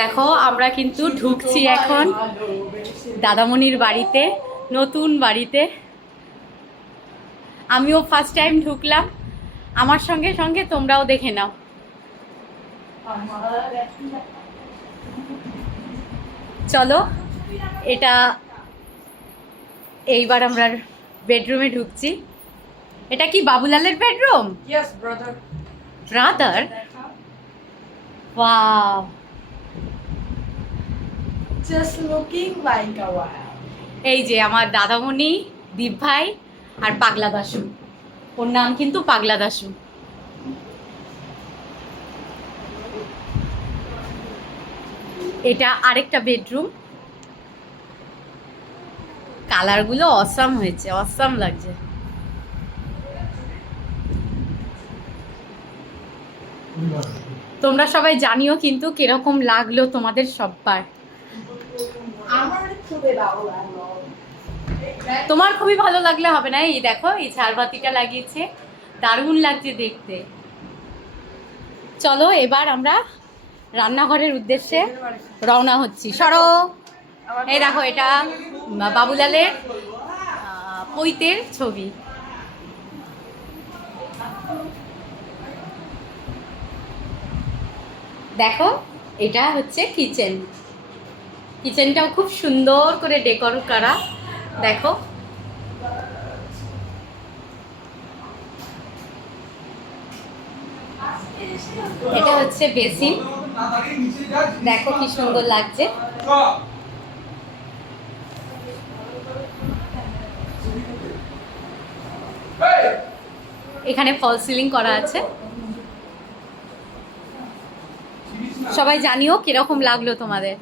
দেখো আমরা কিন্তু ঢুকছি এখন দাদামণির বাড়িতে, নতুন বাড়িতে। আমিও ফার্স্ট টাইম ঢুকলাম, আমার সঙ্গে সঙ্গে তোমরাও দেখে নাও। চলো, এটা এইবার আমরা বেডরুমে ঢুকছি। এটা কি বাবুলালের bedroom? Yes, brother. Brother, wow. Just looking like a wow. এই যে আমার দাদামণি, দীপ ভাই আর পাগলা দাশু। ওর নাম কিন্তু পাগলা দাশু। এটা আরেকটা বেডরুম। কালারগুলো অসাম হয়েছে, অসাম লাগছে। তোমরা সবাই জানিও কিন্তু কিরকম লাগলো তোমাদের সবার। আমার খুবই ভালো লাগলো। তোমার খুবই ভালো লাগলে হবে না। এই দেখো, এই ঝাড়বাতিটা লাগিয়েছে, দারুণ লাগছে দেখতে। চলো এবার আমরা রান্নাঘরের উদ্দেশ্যে রওনা হচ্ছি। সরো। এই দেখো, এটা বাবুলালের পৈতের ছবি। দেখো, এটা হচ্ছে কিচেন। কিচেনটাও খুব সুন্দর করে ডেকোর করা। দেখো, এটা হচ্ছে বেসিন। দেখো কি সুন্দর লাগছে। এখানে ফল সিলিং করা আছে। সবাই জানিও কিরকম লাগলো তোমাদের।